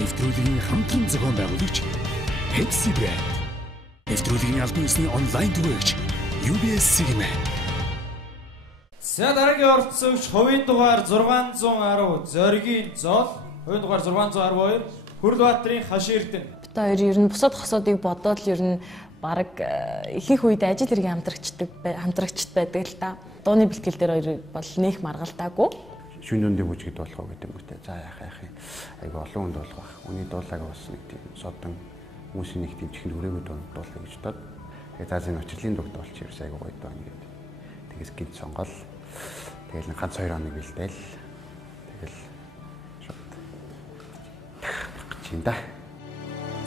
Нэвтрүүлгийн хамтран зохион байгуулагч Pepsi Brand. Нэвтрүүлгийн албан ёсны онлайн түгээгч UBS Sigma. За дараагийн оролцогч хувийн дугаар 610 Зоригийн зол, хувийн дугаар 612 Хүрлбаатарын хаш эрдэнэ. Бид хоёр ер нь бусад хосуудыг бодоод л ер нь баг ихэнх үед ажил хэрэг хамтрагчд байдаг л та. Дууны бэлтгэл дээр хоёр бол нэх маргалтаагүй. Шүн дүндийн бүжгэд болох уу гэдэг юм үү. За яах юм. Айгу олон хүнд болох байх. Үний дуулааг бас нэг тийм содон хүмүүсийн нэг тийм чихэнд хүрээгүй дуулаа гэж бодоод. Тэгээд за энэ учрлын дугт болчих ерөөс айгу гоё даа ингээд. Тэгээс гинт сонгол. Тэгэл ганц 2 хоног бэлдээл. Тэгэл шууд чинь да.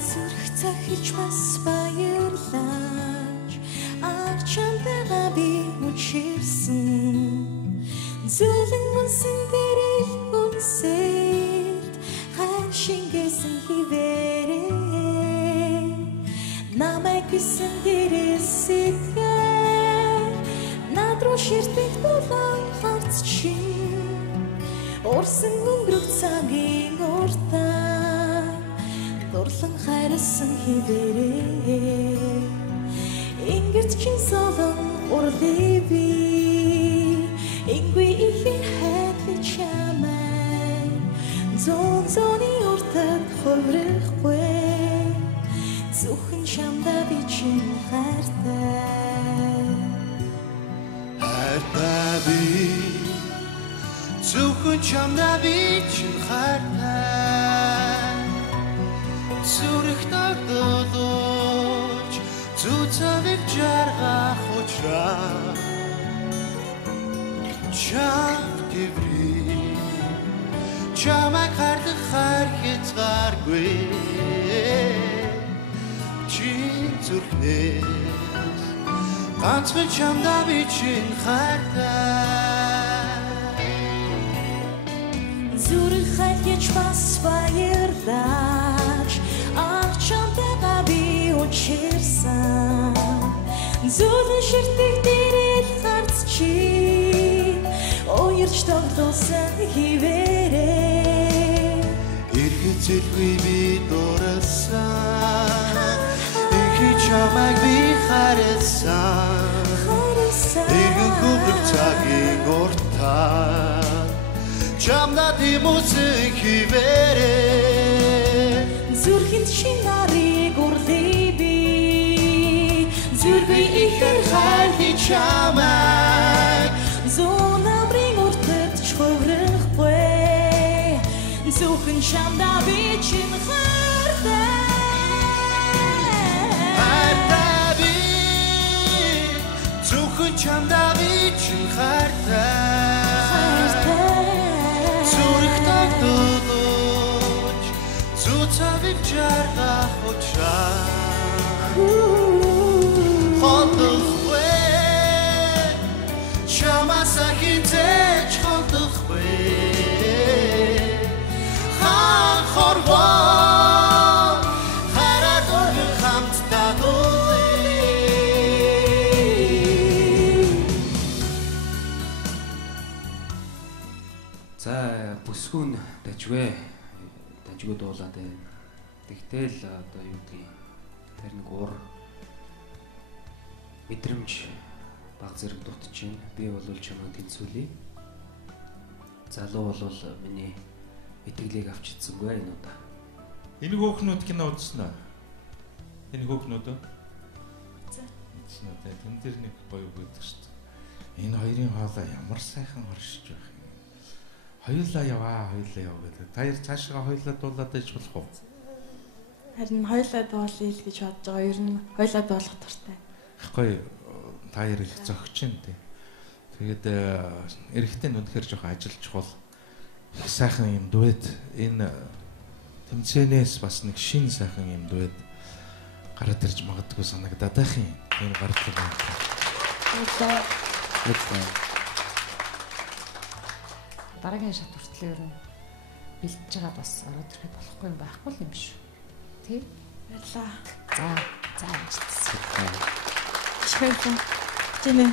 Зүрх захиж бас баярлаж Ачаантайгаа би үчирсэн Зүлэн үнсэн дэрэл үнсэлт Хань шингээсэн хивээрээ Намайг бисэн дэрэл сэтгэл Над руу ширтэх дулаан харц чин Урсан өнгөрөх цагийн уртаа Дурлан хайрсан хивээрээ Ингэрт чин солон урлээ би Ингүй ихэн хайдлыг чамай Зоны уртад хуврахгүй Зөвхөн чамда би чин хайртай Хайртай би Зөвхөн чамда би чин хайртай Зүрх тагдолж Зүцавиг жаргах учраа Чам тэври Чамайг хардах хайр хязгааргүй Чин зүрхнээс Ганцхан чамда би чин хайртай Зүрх хайлгич бас баярлаж Ачаантайгаа би учирсан Зүлэн ширтэх дэрэл харц чи Уярч тоглосон хивээрээ Иргэд зэлгүй би дурасан Ихи чамайг би харсан Иргэн хөврөх цагийн уртаа Чамда тимүсэн хивээрээ Зүрхэнд чи нарыг урлээ би Зүрхий ихэр хайрхи чамайг Зүүн амрын уртад ч хуврахгүй Зөвхөн чамда би чин хайртай Хайртай би Зөвхөн чамда би чин хайртай Зүрх тагдолж Зүцавиг жаргах учраа Хондохгүй Чамаса хизээч хондохгүй Хорвоо Хараад өргөн хамтдаа дуулъя За бүсгүүн дажгүй дуулаад байна. Тэгтэл одоо юу гэдгийг тэр нэг уур мэдрэмж баг зэрэг дутчихээн. Би бол чамайг тэнцвүүлье. Залуу бол миний итгэлийг авч идсэнгүй энэ удаа. Энэ хөөхнүүд кино үзсэн үү? Энэ хөөхнүүд үү? За. Үзсэн үү? Тэн дээр нэг гоё байдаг шүү дээ. Энэ хоёрын хоолой ямар сайхан хоршиж байх юм. Хоёулаа яваа гэдэг. Та яар цаашгаа хоёулаа дуулаад иж болох уу? Харин хоёулаа дуулъя л гэж бодож байгаа. Ер нь хоёулаа дуулах дуртай. Ихгүй та яар их зөгч юм тий. Тэгээд эрэхтэн үнэхээр жоох ажил чухал. Их сайхан юм дуэт энэ тэмцээнээс бас нэг шин сайхан юм дуэт гараад ирж магадгүй санагдаад байх юм. Энэ гардаг юм. Дараагийн шат хүртэл ер нь бэлдэж байгаа бас ороод ирэхэд болохгүй юм байхгүй юм шүү. Тий? Баярлаа. За амжилт. Шхэнтэн. Жинэ.